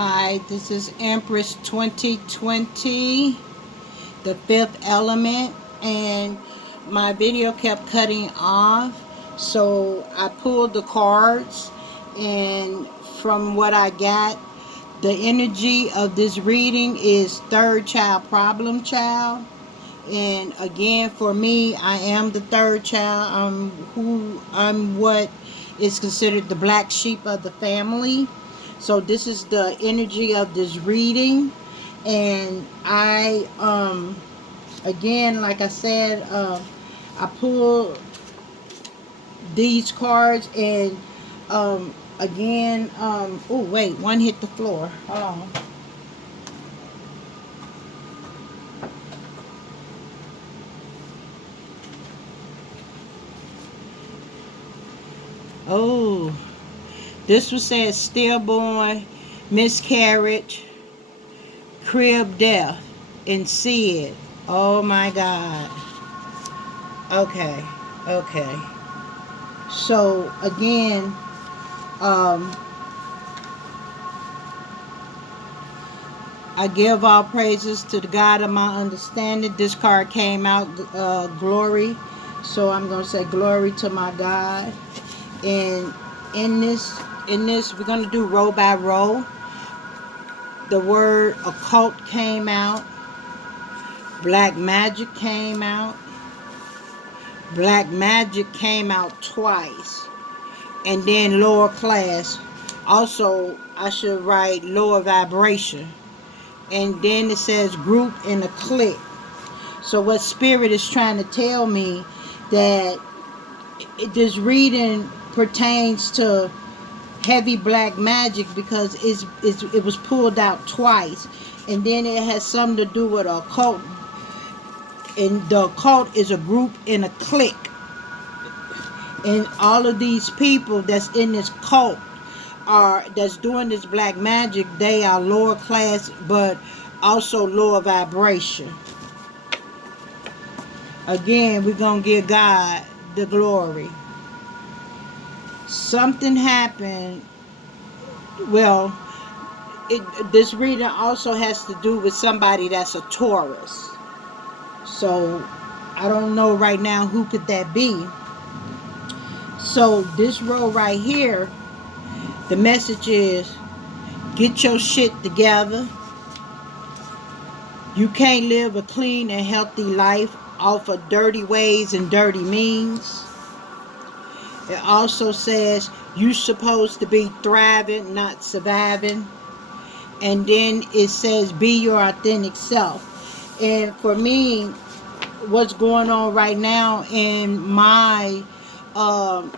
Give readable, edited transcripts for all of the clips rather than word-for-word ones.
Hi, this is Empress 2020, the fifth element, and my video kept cutting off, so I pulled the cards, and from what I got, the energy of this reading is third child, problem child. And again, for me, I am the third child. I'm what is considered the black sheep of the family. So this is the energy of this reading. And I again, like I said, I pulled these cards, and again, oh wait, one hit the floor. Hold on. Oh, this one says stillborn, miscarriage, crib death, and SID. Oh my God. Okay, okay. So again, I give all praises to the God of my understanding. This card came out, glory. So I'm gonna say glory to my God. And in this, we're gonna do row by row. The word occult came out. Black magic came out. Black magic came out twice. And then lower class. Also, I should write lower vibration. And then it says group in a clique. So what spirit is trying to tell me that this reading pertains to heavy black magic, because it was pulled out twice, and then it has something to do with a cult, and the cult is a group in a clique, and all of these people that's in this cult that's doing this black magic, they are lower class but also lower vibration. Again, we're gonna give God the glory. Something happened. Well, this reading also has to do with somebody that's a Taurus. So I don't know right now who could that be. So this row right here, the message is get your shit together. You can't live a clean and healthy life off of dirty ways and dirty means. It also says you're supposed to be thriving, not surviving. And then it says be your authentic self. And for me, what's going on right now in my I'm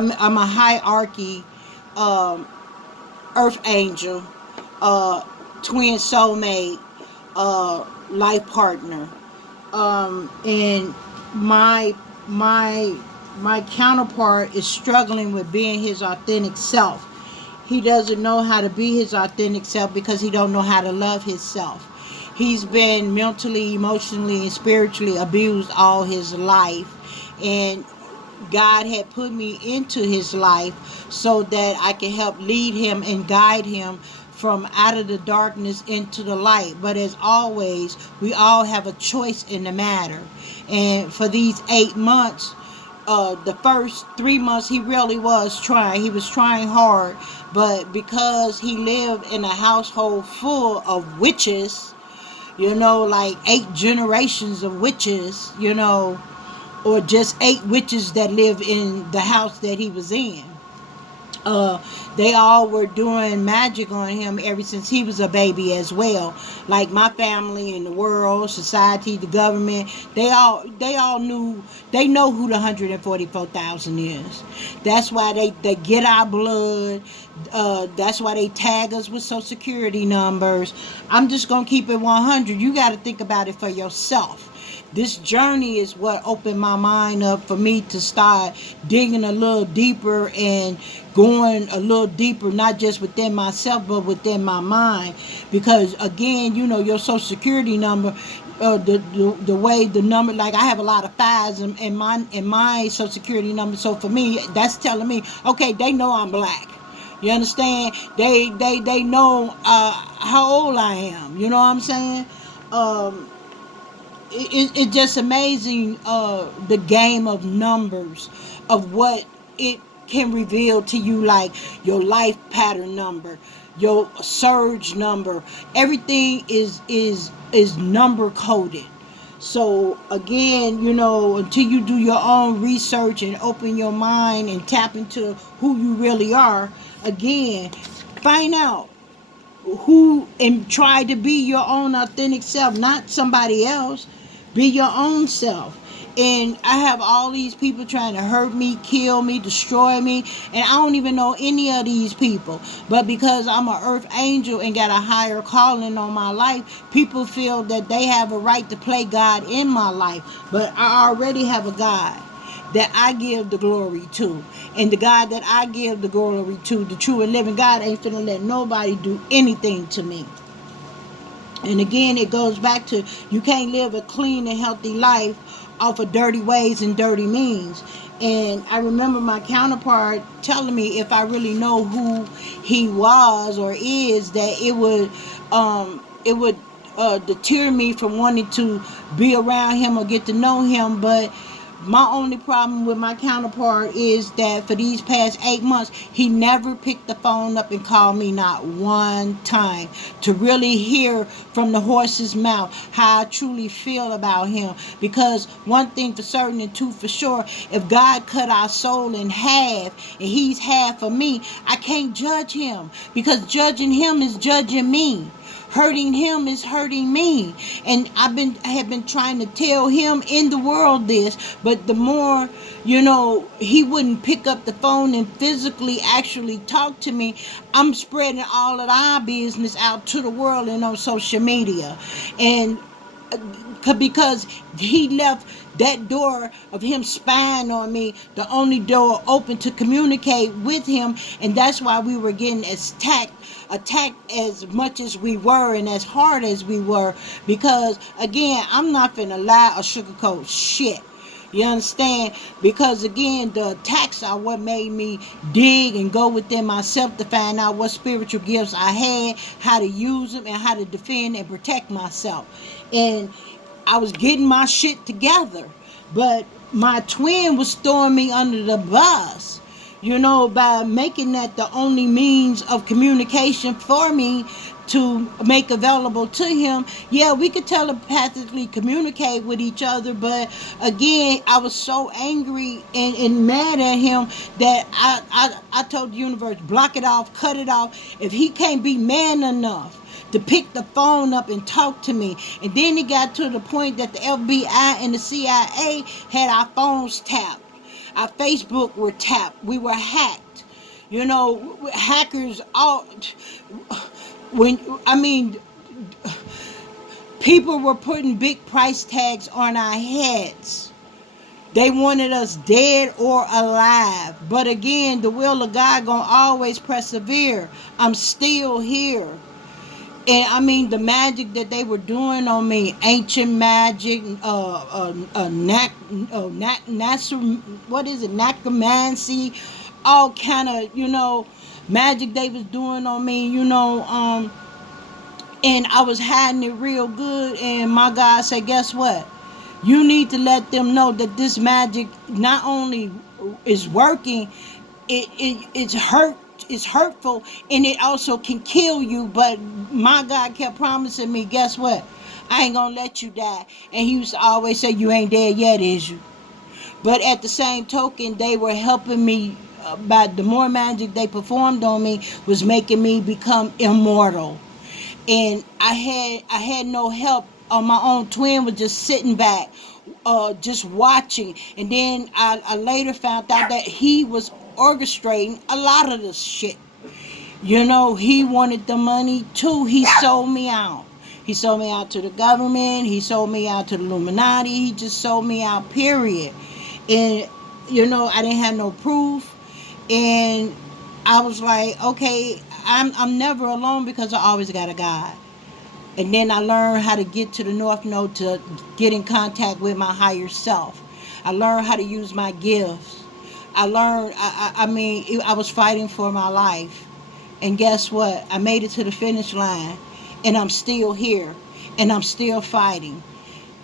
a hierarchy earth angel, twin soulmate, life partner, and my my my counterpart is struggling with being his authentic self. He doesn't know how to be his authentic self because he don't know how to love himself. He's been mentally, emotionally, and spiritually abused all his life, and God had put me into his life so that I can help lead him and guide him from out of the darkness into the light. But as always, we all have a choice in the matter. And for these 8 months, the first 3 months, he really was trying. He was trying hard. But because he lived in a household full of witches, like 8 generations of witches, or just 8 witches that live in the house that he was in. They all were doing magic on him ever since he was a baby as well. Like my family and the world, society, the government, they all know who the 144,000 is. That's why they get our blood. That's why they tag us with social security numbers. I'm just gonna keep it 100. You got to think about it for yourself. This journey is what opened my mind up for me to start digging a little deeper and going a little deeper, not just within myself, but within my mind. Because again, your social security number, the way the number, like I have a lot of fives in my social security number. So for me, that's telling me, okay, they know I'm black. You understand? They know how old I am. You know what I'm saying? Um, it's just amazing, the game of numbers, of what it can reveal to you, like your life pattern number, your surge number. Everything is number coded. So again, until you do your own research and open your mind and tap into who you really are, again, find out who, and try to be your own authentic self, not somebody else. Be your own self. And I have all these people trying to hurt me, kill me, destroy me, and I don't even know any of these people. But because I'm an earth angel and got a higher calling on my life, people feel that they have a right to play God in my life. But I already have a God that I give the glory to. And the God that I give the glory to, the true and living God, ain't finna let nobody do anything to me. And again, it goes back to, you can't live a clean and healthy life off of dirty ways and dirty means. And I remember my counterpart telling me, if I really know who he was or is, that it would deter me from wanting to be around him or get to know him. But my only problem with my counterpart is that for these past 8 months, he never picked the phone up and called me, not one time, to really hear from the horse's mouth how I truly feel about him. Because one thing for certain and two for sure, if God cut our soul in half and he's half of me, I can't judge him, because judging him is judging me. Hurting him is hurting me. And I have been trying to tell him in the world this, but the more, he wouldn't pick up the phone and physically actually talk to me. I'm spreading all of our business out to the world and on social media. And because he left that door of him spying on me, the only door open to communicate with him. And that's why we were getting attacked as much as we were and as hard as we were. Because again, I'm not finna lie or sugarcoat shit. You understand? Because again, the attacks are what made me dig and go within myself to find out what spiritual gifts I had, how to use them, and how to defend and protect myself. And I was getting my shit together. But my twin was throwing me under the bus, by making that the only means of communication for me to make available to him. Yeah, we could telepathically communicate with each other, but again, I was so angry and mad at him that I told the universe, block it off, cut it off. If he can't be man enough to pick the phone up and talk to me. And then it got to the point that the FBI and the CIA had our phones tapped. Our Facebook were tapped. We were hacked. Hackers all people were putting big price tags on our heads. They wanted us dead or alive. But again, the will of God gonna always persevere. I'm still here. And the magic that they were doing on me, ancient magic, necromancy, all kind of, magic they was doing on me, and I was hiding it real good. And my God said, guess what? You need to let them know that this magic not only is working, it's hurtful, and it also can kill you. But my God kept promising me, guess what? I ain't gonna let you die. And he used to always say, you ain't dead yet, is you? But at the same token, they were helping me. By the more magic they performed on me was making me become immortal. And I had no help. My own twin was just sitting back, just watching. And then I later found out that he was orchestrating a lot of this shit. He wanted the money too. He sold me out. He sold me out to the government. He sold me out to the Illuminati. He just sold me out, period. And I didn't have no proof. And I was like, okay, I'm never alone because I always got a God. And then I learned how to get to the North Node to get in contact with my higher self. I learned how to use my gifts. I learned, I was fighting for my life. And guess what? I made it to the finish line, and I'm still here, and I'm still fighting.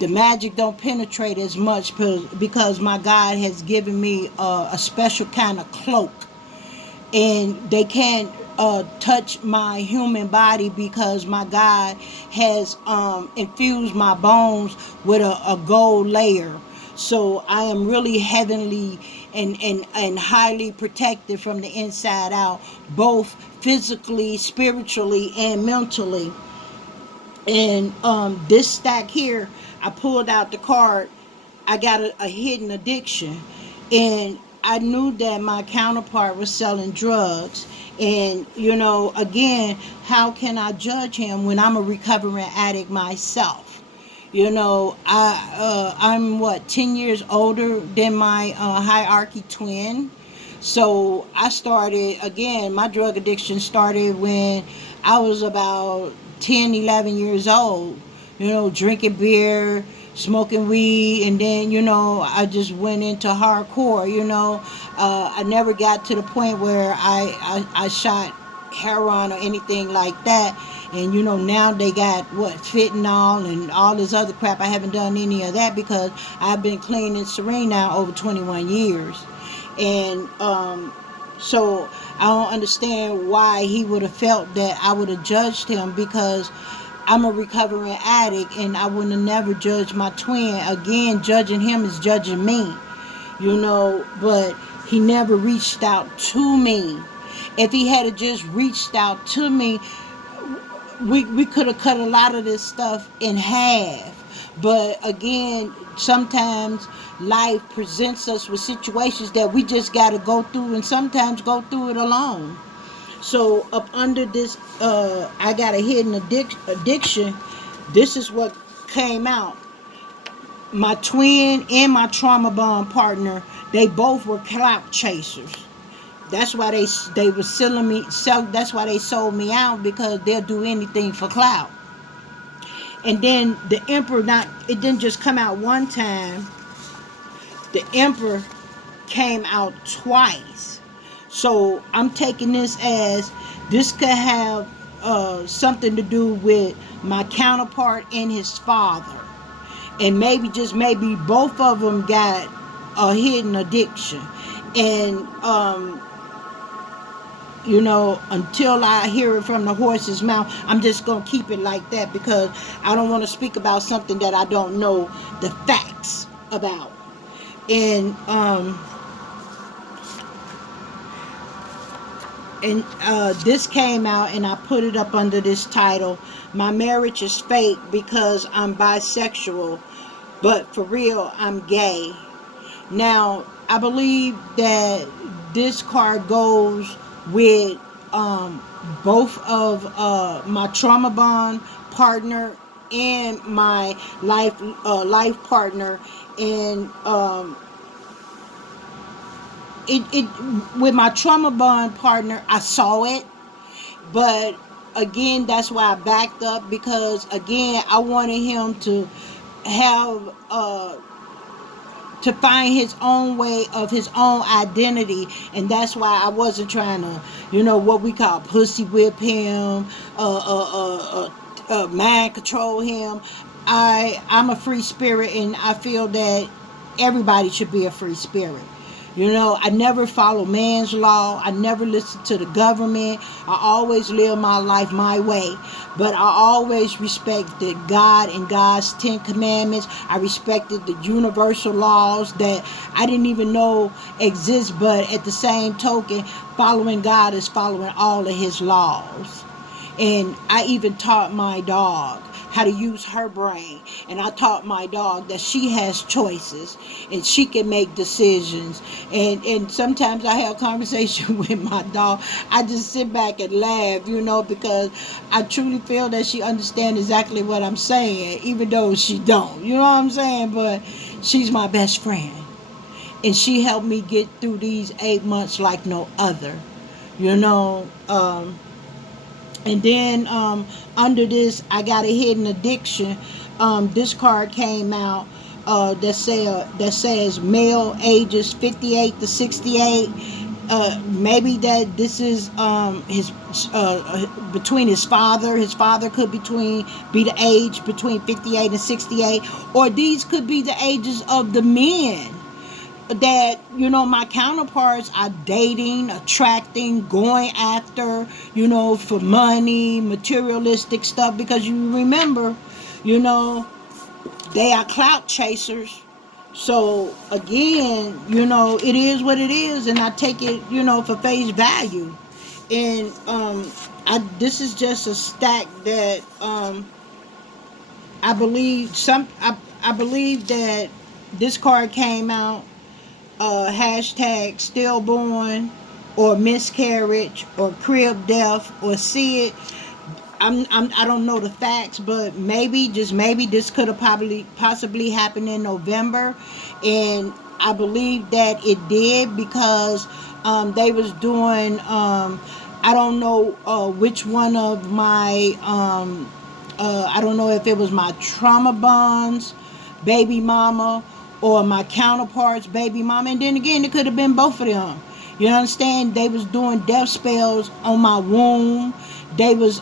The magic don't penetrate as much because my God has given me a special kind of cloak, and they can't touch my human body because my God has infused my bones with a gold layer. So I am really heavenly and highly protected from the inside out, both physically, spiritually, and mentally. And this stack here, I pulled out the card. I got a hidden addiction, and I knew that my counterpart was selling drugs. And again, how can I judge him when I'm a recovering addict myself? I'm what, 10 years older than my hierarchy twin. So I started, again, my drug addiction started when I was about 10, 11 years old, drinking beer, smoking weed, and then, I just went into hardcore, I never got to the point where I shot heroin or anything like that. And now they got what, fentanyl and all this other crap. I haven't done any of that because I've been clean and serene now over 21 years. And so I don't understand why he would have felt that I would have judged him, because I'm a recovering addict, and I would have never judged my twin. Again, judging him is judging me, but he never reached out to me. If he had just reached out to me, we could have cut a lot of this stuff in half. But again, sometimes life presents us with situations that we just got to go through, and sometimes go through it alone. So up under this, I got a hidden addiction. This is what came out. My twin and my trauma bond partner, they both were clout chasers. That's why they were selling me. That's why they sold me out, because they'll do anything for clout. And then the emperor, it didn't just come out one time. The emperor came out twice. So I'm taking this as this could have something to do with my counterpart and his father, and maybe both of them got a hidden addiction. And until I hear it from the horse's mouth, I'm just going to keep it like that, because I don't want to speak about something that I don't know the facts about. And this came out, and I put it up under this title: My Marriage is Fake Because I'm Bisexual, but for real, I'm gay. Now, I believe that this card goes with both of my trauma bond partner and my life partner. And it with my trauma bond partner, I saw it, but again, that's why I backed up, because again, I wanted him to have to find his own way of his own identity. And that's why I wasn't trying to, what we call pussy whip him, mind control him. I'm a free spirit, and I feel that everybody should be a free spirit. I never follow man's law. I never listen to the government. I always live my life my way. But I always respected God and God's 10 commandments. I respected the universal laws that I didn't even know exist. But at the same token, following God is following all of his laws. And I even taught my dog how to use her brain. And I taught my dog that she has choices and she can make decisions. And sometimes I have a conversation with my dog. I just sit back and laugh, because I truly feel that she understands exactly what I'm saying, even though she don't. You know what I'm saying? But she's my best friend. And she helped me get through these 8 months like no other. And then under this, I got a hidden addiction. This card came out that says male ages 58 to 68. maybe that this is his between his father. His father could be the age between 58 and 68, or these could be the ages of the men that my counterparts are dating, attracting, going after, for money, materialistic stuff. Because you remember, you know they are clout chasers. So again, it is what it is, and I take it, for face value. And this is just a stack that I believe that this card came out, hashtag stillborn or miscarriage or crib death or see it. I don't know the facts, but maybe, just maybe, this could have possibly happened in November, and I believe that it did because they was doing I don't know which one of my I don't know if it was my trauma bonds baby mama or my counterparts baby mama, and then again it could have been both of them. You understand? They was doing death spells on my womb. They was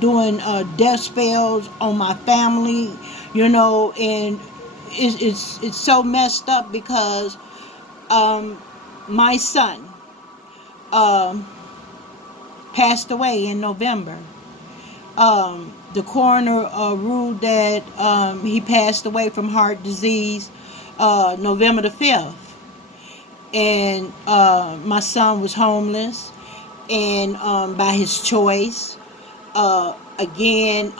doing death spells on my family, and it's so messed up because my son um, passed away in November. The coroner ruled that he passed away from heart disease November the 5th. And my son was homeless, and by his choice. Again,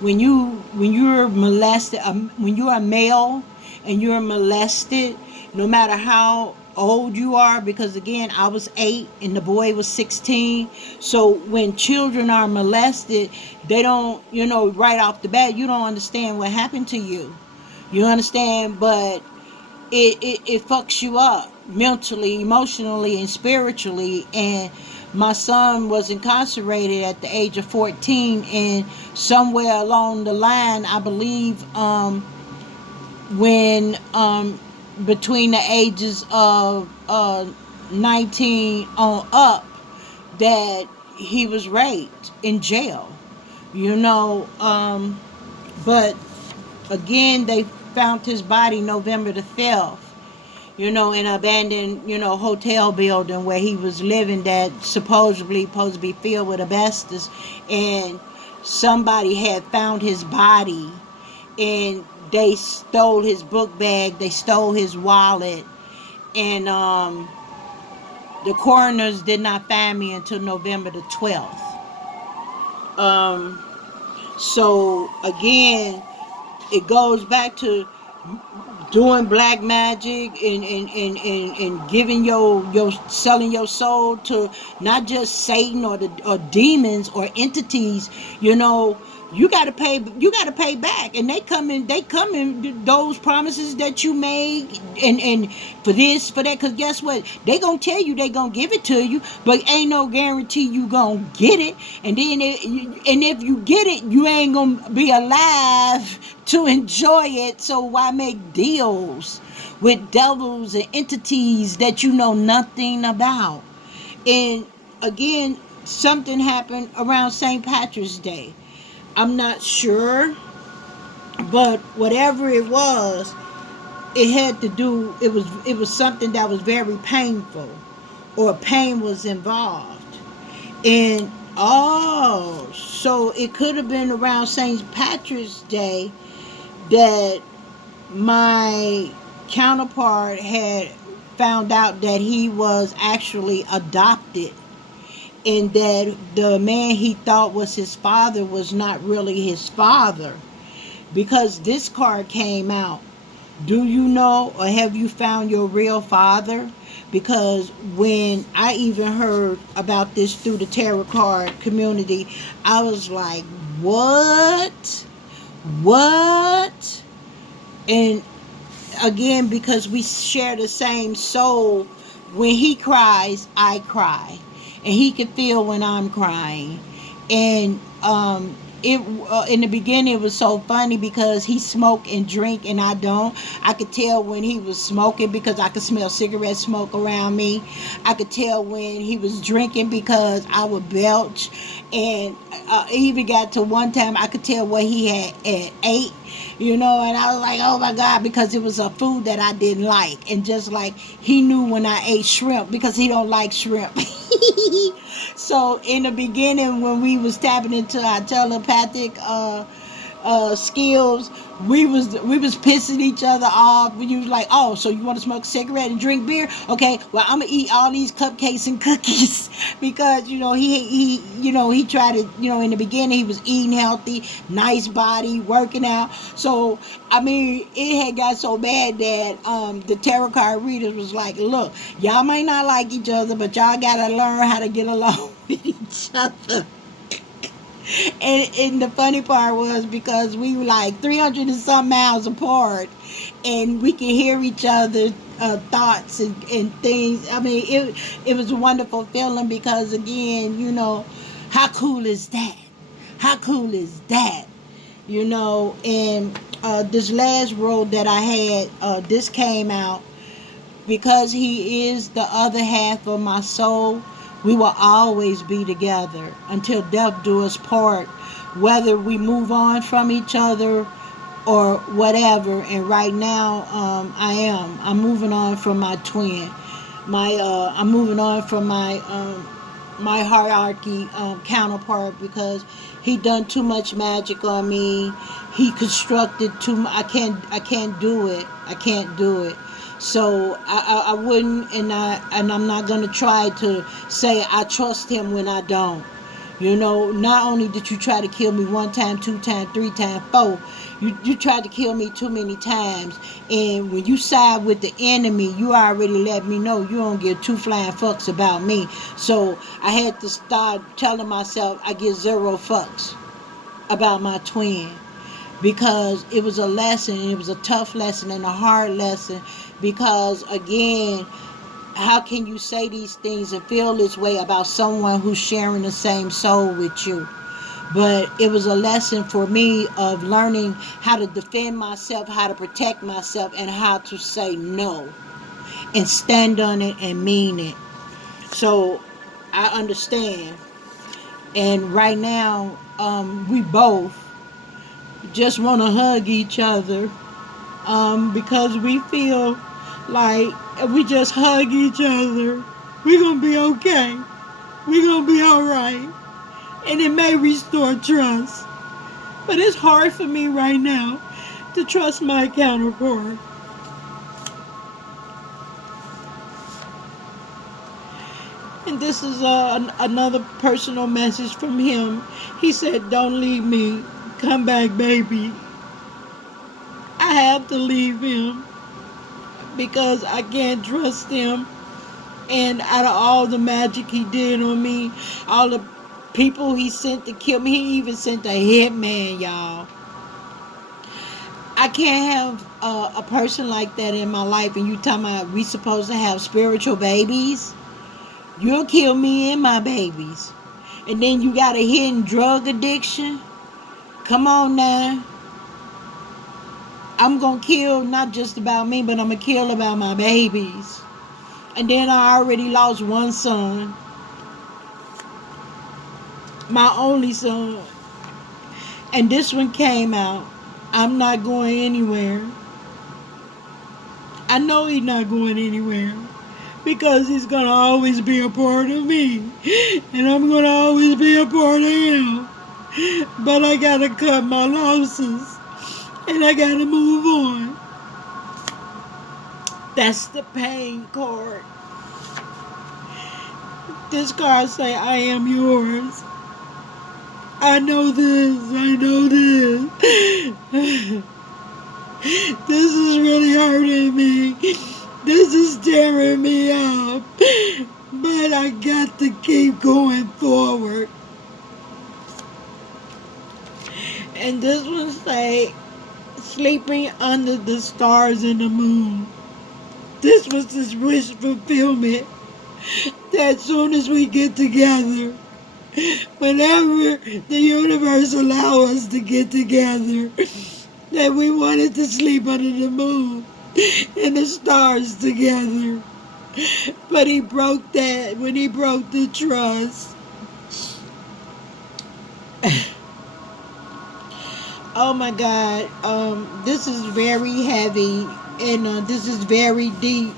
when you're molested, when you're a male and you're molested, no matter how old you are, because again I was 8 and the boy was 16. So when children are molested, they don't, right off the bat, you don't understand what happened to you. You understand? But it fucks you up mentally, emotionally, and spiritually. And my son was incarcerated at the age of 14, and somewhere along the line, I believe, when between the ages of 19 on up, that he was raped in jail. But again, they found his body November the 5th, in an abandoned, hotel building where he was living, that supposedly supposed to be filled with asbestos. And somebody had found his body, and they stole his book bag, they stole his wallet, and the coroners did not find me until November the 12th. So again, it goes back to doing black magic and giving your selling your soul to not just Satan or demons or entities. You gotta pay back, and they come in those promises that you made, and for this, for that, because guess what, they gonna tell you they gonna give it to you, but ain't no guarantee you gonna get it. And then if you get it, you ain't gonna be alive to enjoy it. So why make deals with devils and entities that you know nothing about? And again, something happened around St. Patrick's Day. I'm not sure, but whatever it was, it had to do, it was something that was very painful, or pain was involved. And so it could have been around St. Patrick's Day that my counterpart had found out that he was actually adopted, and that the man he thought was his father was not really his father. Because this card came out, do you know, or have you found your real father? Because when I even heard about this through the tarot card community, I was like, what? And again, because we share the same soul, when he cries, I cry, and he can feel when I'm crying. And it in the beginning it was so funny because he smoke and drink and I don't. I could tell when he was smoking because I could smell cigarette smoke around me. I could tell when he was drinking because I would belch. And it even got to one time I could tell what he had ate, and I was like, oh my God, because it was a food that I didn't like. And just like he knew when I ate shrimp because he don't like shrimp. So in the beginning when we was tapping into our telepathic skills, we was pissing each other off. We was like, oh, so you want to smoke a cigarette and drink beer? Okay, well I'm gonna eat all these cupcakes and cookies because he tried to, in the beginning he was eating healthy, nice body, working out. So I mean, it had got so bad that the tarot card readers was like, look, y'all might not like each other, but y'all gotta learn how to get along with each other. And the funny part was because we were like 300 and some miles apart, and we can hear each other's thoughts and things. I mean, it was a wonderful feeling because again, how cool is that? How cool is that? And this last road that I had, this came out because he is the other half of my soul. We will always be together until death do us part, whether we move on from each other or whatever. And right now, I'm moving on from my twin. I'm moving on from my hierarchy counterpart because he done too much magic on me. He constructed too much. I can't do it. I can't do it. So I wouldn't, and I'm not gonna try to say I trust him when I don't. Not only did you try to kill me one time, two times, three times, four, you tried to kill me too many times. And when you side with the enemy, you already let me know you don't give two flying fucks about me. So I had to start telling myself I give zero fucks about my twin because it was a lesson, and it was a tough lesson and a hard lesson because again, how can you say these things and feel this way about someone who's sharing the same soul with you? But it was a lesson for me of learning how to defend myself, how to protect myself, and how to say no and stand on it and mean it. So I understand. And right now, we both just want to hug each other because we feel like if we just hug each other, we're going to be okay. We're going to be all right. And it may restore trust. But it's hard for me right now to trust my counterpart. And this is another personal message from him. He said, don't leave me. Come back, baby. I have to leave him because I can't trust him. And out of all the magic he did on me, all the people he sent to kill me, he even sent a hitman, y'all. I can't have a person like that in my life. And you talking about we supposed to have spiritual babies? You'll kill me and my babies. And then you got a hidden drug addiction? Come on now. I'm going to kill not just about me, but I'm going to kill about my babies. And then I already lost one son. My only son. And this one came out. I'm not going anywhere. I know he's not going anywhere. Because he's going to always be a part of me. And I'm going to always be a part of him. But I got to cut my losses. And I got to move on. That's the pain card. This card say, I am yours. I know this. I know this. This is really hurting me. This is tearing me up. But I got to keep going forward. And this one say, sleeping under the stars and the moon. This was his wish fulfillment. That as soon as we get together, whenever the universe allow us to get together, that we wanted to sleep under the moon and the stars together. But he broke that when he broke the trust. Oh my God, this is very heavy, and this is very deep,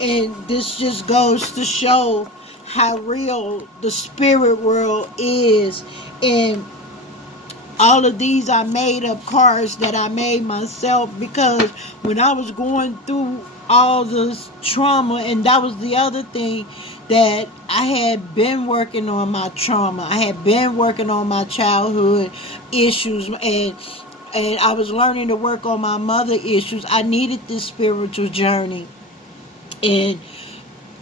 and this just goes to show how real the spirit world is. And all of these are made up cards that I made myself, because when I was going through all this trauma, and that was the other thing, that I had been working on my trauma. I had been working on my childhood issues, and I was learning to work on my mother issues. I needed this spiritual journey. And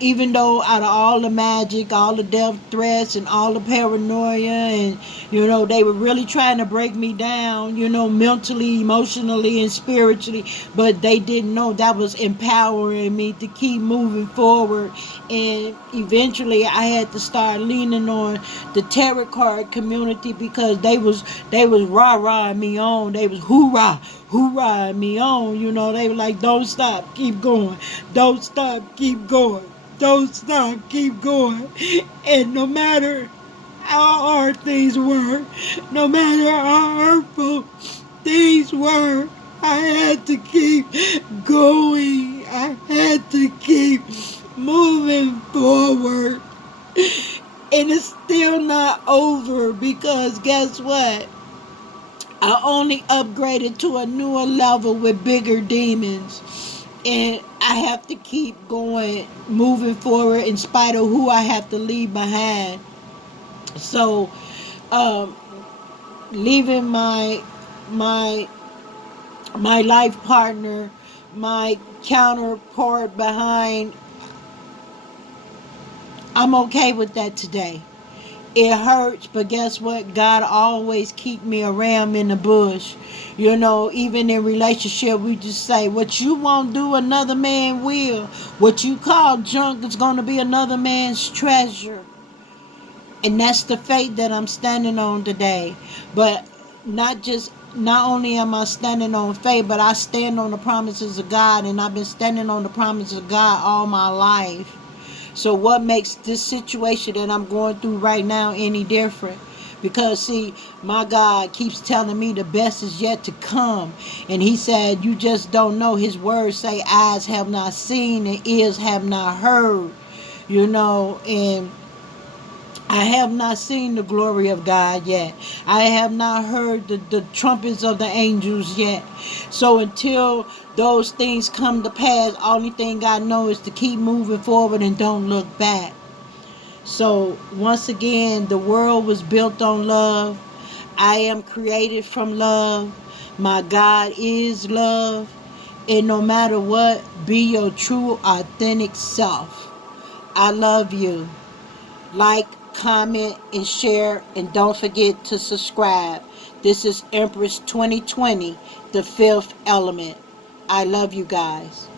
even though out of all the magic, all the death threats, and all the paranoia, and they were really trying to break me down, mentally, emotionally, and spiritually, but they didn't know that was empowering me to keep moving forward. And eventually I had to start leaning on the tarot card community, because they was rah-rahing me on. They was hoorah me on. They were like, don't stop, keep going. Don't stop, keep going. Don't stop, keep going. And no matter how hard things were, no matter how hurtful things were, I had to keep going. I had to keep moving forward. And it's still not over, because guess what? I only upgraded to a newer level with bigger demons. And I have to keep going, moving forward, in spite of who I have to leave behind. So, leaving my life partner, my counterpart behind, I'm okay with that today. It hurts, but guess what? God always keep me around in the bush. Even in relationship, we just say, what you won't do, another man will. What you call junk is going to be another man's treasure. And that's the faith that I'm standing on today. But not only am I standing on faith, but I stand on the promises of God, and I've been standing on the promises of God all my life. So what makes this situation that I'm going through right now any different? Because see, my God keeps telling me the best is yet to come. And he said, you just don't know. His words say, eyes have not seen and ears have not heard. And I have not seen the glory of God yet. I have not heard the trumpets of the angels yet. So until those things come to pass, only thing I know is to keep moving forward and don't look back. So once again, the world was built on love. I am created from love. My God is love. And no matter what, be your true, authentic self. I love you. Like, comment, and share, and don't forget to subscribe. This is Empress 2020, the fifth element. I love you guys.